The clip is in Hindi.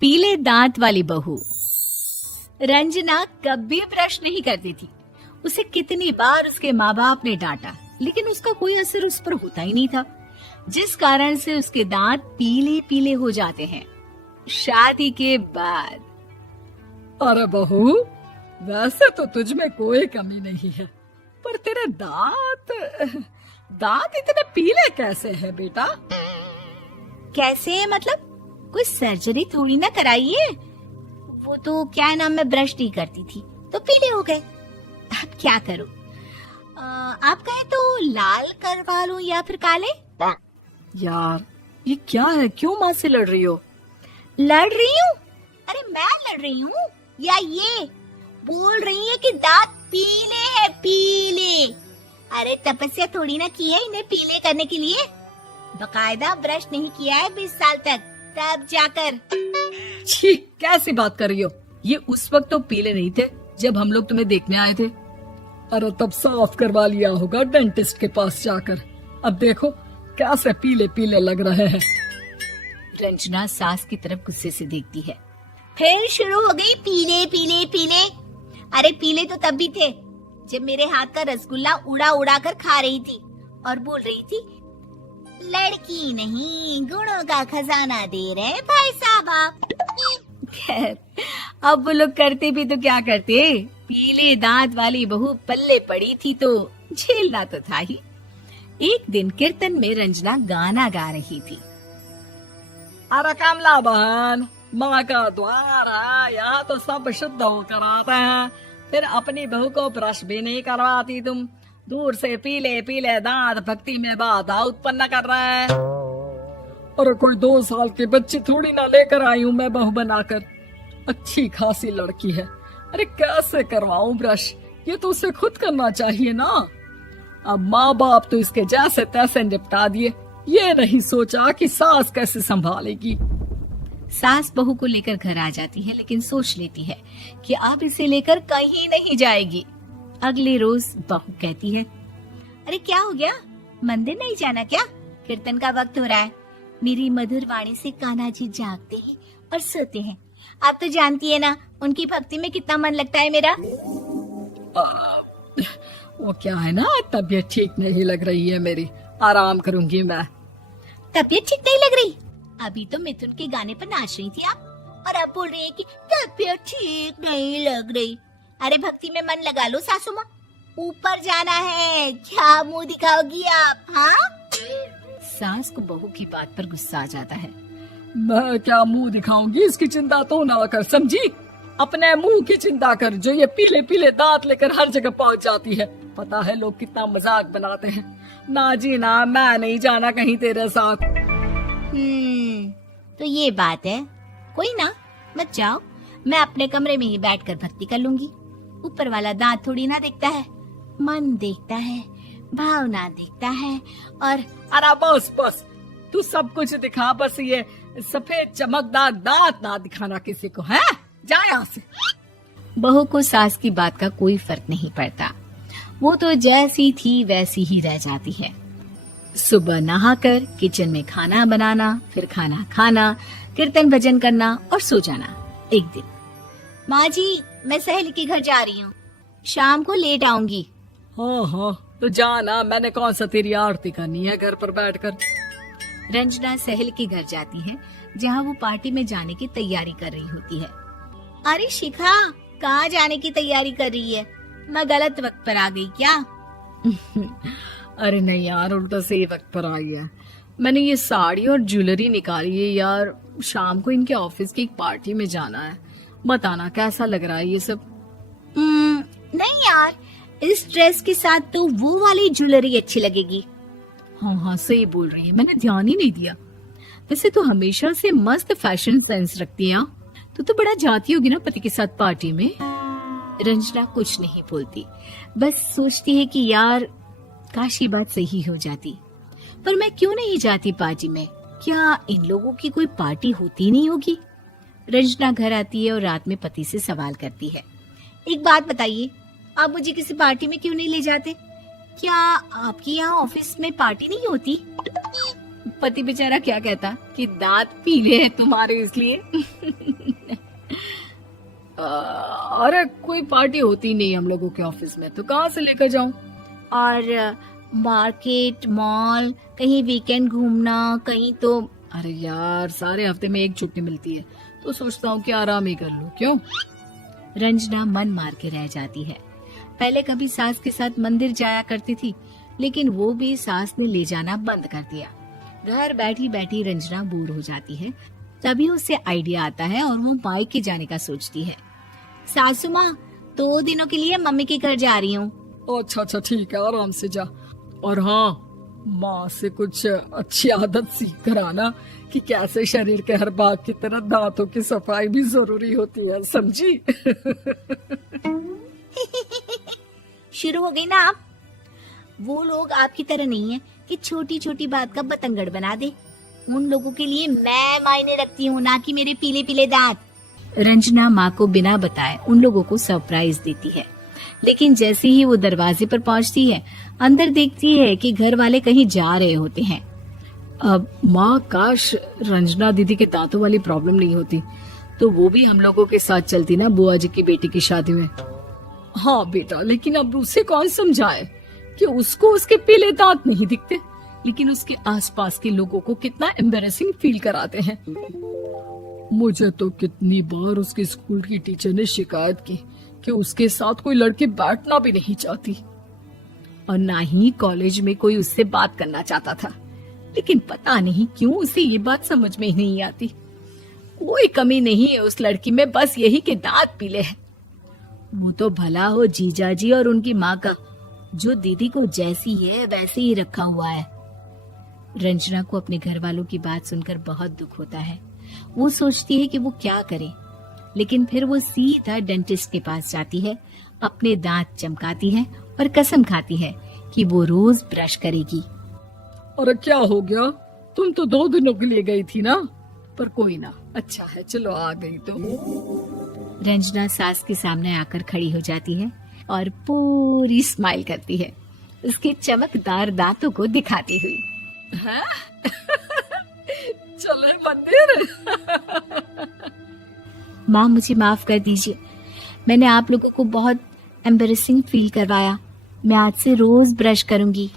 पीले दांत वाली बहू। रंजना कभी ब्रश नहीं करती थी। उसे कितनी बार उसके माँ बाप ने डांटा, लेकिन उसका कोई असर उस पर होता ही नहीं था, जिस कारण से उसके दांत पीले पीले हो जाते हैं। शादी के बाद अरे बहू, वैसे तो तुझ में कोई कमी नहीं है, पर तेरे दांत इतने पीले कैसे हैं बेटा? कैसे मतलब? कोई सर्जरी थोड़ी ना कराइए। वो तो क्या नाम, मैं ब्रश नहीं करती थी तो पीले हो गए। अब क्या करूं? आप कहें तो लाल करवा लूं या फिर काले? यार ये क्या है, क्यों माँ से लड़ रही हो? लड़ रही हूँ? अरे मैं लड़ रही हूँ या ये बोल रही है कि दांत पीले हैं, पीले। अरे तपस्या थोड़ी ना की है इन्हें पीले करने के लिए। बकायदा ब्रश नहीं किया है 20 साल तक, तब जाकर। छी, कैसी बात कर रही हो? ये उस वक्त तो पीले नहीं थे जब हम लोग तुम्हें देखने आए थे। अरे तब साफ करवा लिया होगा डेंटिस्ट के पास जाकर। अब देखो कैसे पीले पीले लग रहे हैं। रंजना सास की तरफ गुस्से से देखती है। फिर शुरू हो गई पीले पीले पीले। अरे पीले तो तब भी थे जब मेरे हाथ का रसगुल्ला उड़ा उड़ा कर खा रही थी और बोल रही थी, लड़की नहीं गुणों का खजाना दे रहे भाई साहब आप। खैर, अब वो लोग करते भी तो क्या करते, पीले दांत वाली बहू पल्ले पड़ी थी तो झेलना तो था ही। एक दिन कीर्तन में रंजना गाना गा रही थी। अरे कमला बहन, माँ का द्वार है, यहाँ तो सब शुद्ध होकर आते हैं, फिर अपनी बहू को ब्रश भी नहीं करवाती तुम। दूर से पीले पीले दांत भक्ति में बाधा उत्पन्न कर रहे हैं। अरे कोई 2 साल के बच्ची थोड़ी ना लेकर आई हूँ मैं बहू बनाकर। अच्छी खासी लड़की है, अरे कैसे करवाऊं ब्रश? ये तो उसे खुद करना चाहिए ना। अब माँ बाप तो इसके जैसे तैसे निपटा दिए, ये नहीं सोचा कि सास कैसे संभालेगी। सास बहू को लेकर घर आ जाती है, लेकिन सोच लेती है कि अब इसे लेकर कहीं नहीं जाएगी। अगले रोज बहू कहती है, अरे क्या हो गया, मंदिर नहीं जाना क्या? कीर्तन का वक्त हो रहा है। मेरी मधुर वाणी से कान्हा जी जागते हैं और सोते हैं। आप तो जानती है ना उनकी भक्ति में कितना मन लगता है मेरा। वो क्या है ना, तबीयत ठीक नहीं लग रही है मेरी, आराम करूंगी मैं। तबीयत ठीक नहीं लग रही? अभी तो मिथुन के गाने पर नाच रही थी आप, और अब बोल रही है कि तबीयत ठीक नहीं लग रही। अरे भक्ति में मन लगा लो सासू माँ, ऊपर जाना है, क्या मुंह दिखाओगी आप? हाँ? सास को बहू की बात पर गुस्सा आ जाता है। मैं क्या मुंह दिखाऊंगी, इसकी चिंता तो ना कर, समझी? अपने मुंह की चिंता कर, जो ये पीले पीले दांत लेकर हर जगह पहुंच जाती है। पता है लोग कितना मजाक बनाते हैं। ना जी ना, मैं नहीं जाना कहीं तेरे साथ। तो ये बात है, कोई ना, मत जाओ, मैं अपने कमरे में ही बैठकर भक्ति कर लूंगी। ऊपर वाला दांत थोड़ी ना देखता है, मन देखता है, भावना देखता है। और अरे बस बस, तू सब कुछ दिखा, बस ये सफेद चमकदार दांत ना दिखाना किसी को, है? जा यहाँ से। बहू को सास की बात का कोई फर्क नहीं पड़ता, वो तो जैसी थी वैसी ही रह जाती है। सुबह नहाकर किचन में खाना बनाना, फिर खाना खाना, कीर्तन भजन करना और सो जाना। एक दिन, माँ जी मैं सहेली के घर जा रही हूँ, शाम को लेट आऊंगी। हाँ हाँ तो जाना, मैंने कौन सा तेरी आरती करनी है घर पर बैठकर। रंजना सहेली के घर जाती है, जहाँ वो पार्टी में जाने की तैयारी कर रही होती है। अरे शिखा, कहाँ जाने की तैयारी कर रही है? मैं गलत वक्त पर आ गई क्या? अरे नहीं यार, उल्टा सही वक्त पर आ गया। मैंने ये साड़ी और ज्वेलरी निकाली है यार, शाम को इनके ऑफिस की एक पार्टी में जाना है। बताना कैसा लग रहा है ये सब? नहीं यार, इस ड्रेस के साथ तो वो वाली ज्वेलरी अच्छी लगेगी। हाँ हाँ सही बोल रही है, मैंने ध्यान ही नहीं दिया। वैसे तो हमेशा से मस्त फैशन सेंस रखती है। तो बड़ा जाती होगी ना पति के साथ पार्टी में। रंजना कुछ नहीं बोलती, बस सोचती है कि यार काश ये बात सही हो जाती, पर मैं क्यों नहीं जाती पार्टी में? क्या इन लोगों की कोई पार्टी होती नहीं होगी? रंजना घर आती है और रात में पति से सवाल करती है, एक बात बताइए, आप मुझे किसी पार्टी में क्यों नहीं ले जाते? क्या आपकी यहाँ ऑफिस में पार्टी नहीं होती? पति बेचारा क्या कहता कि दांत पीले हैं तुम्हारे इसलिए। अरे कोई पार्टी होती नहीं हम लोगों के ऑफिस में, तो कहाँ से लेकर जाऊं? और मार्केट, मॉल, कहीं वीकेंड घूमना, कहीं तो। अरे यार, सारे हफ्ते में एक छुट्टी मिलती है, तो सोचता हूँ कि आराम ही कर लूं। क्यों? रंजना मन मार के रह जाती है। पहले कभी सास के साथ मंदिर जाया करती थी, लेकिन वो भी सास ने ले जाना बंद कर दिया। घर बैठी बैठी रंजना बोर हो जाती है। तभी उसे आइडिया आता है और वो मायके जाने का सोचती है। सासू माँ, 2 दिनों के लिए मम्मी के घर जा रही हूँ। अच्छा अच्छा ठीक है, आराम से जा। और हाँ, माँ से कुछ अच्छी आदत सीख कर आना कि कैसे शरीर के हर भाग की तरह दांतों की सफाई भी जरूरी होती है, समझी? शुरू हो गई ना आप। वो लोग आपकी तरह नहीं है कि छोटी छोटी बात का बतंगड़ बना दे। उन लोगों के लिए मैं मायने रखती हूँ, ना कि मेरे पीले पीले दांत। रंजना माँ को बिना बताए उन लोगों को सरप्राइज देती है, लेकिन जैसे ही वो दरवाजे पर पहुंचती है, अंदर देखती है कि घर वाले कहीं जा रहे होते हैं। अब माँ, काश रंजना दीदी के दांतों वाली प्रॉब्लम नहीं होती, तो वो भी हम लोगों के साथ चलती ना बुआ जी की बेटी की शादी में। हाँ बेटा, लेकिन अब उसे कौन समझाए कि उसको उसके पीले दांत नहीं दिखते, लेकिन उसके आसपास के लोगों को कितना एम्बैरेसिंग फील कराते हैं। मुझे तो कितनी बार उसके स्कूल की टीचर ने शिकायत की कि उसके साथ कोई लड़की बैठना भी नहीं चाहती, और ना ही कॉलेज में कोई उससे बात करना चाहता था। लेकिन पता नहीं क्यों उसे ये बात समझ में ही नहीं आती। कोई कमी नहीं है उस लड़की में, बस यही कि दांत पीले हैं। वो तो भला हो जीजा जी और उनकी माँ का, जो दीदी को जैसी है वैसे ही रखा हुआ है। रंजना को अपने घर वालों की बात सुनकर बहुत दुख होता है। वो सोचती है कि वो क्या करे, लेकिन फिर वो सीधा डेंटिस्ट के पास जाती है, अपने दांत चमकाती है और कसम खाती है कि वो रोज ब्रश करेगी। अरे क्या हो गया? तुम तो 2 दिनों के लिए गई थी ना। पर कोई ना, अच्छा है, चलो आ गई तो। रंजना सास के सामने आकर खड़ी हो जाती है और पूरी स्माइल करती है, उसके चमकदार दांतों को दिखाती हुई। हैं? चले मंदिर। माँ, मुझे माफ कर दीजिए, मैंने आप लोगों को बहुत एम्बैरेसिंग फील करवाया। मैं आज से रोज ब्रश करूंगी।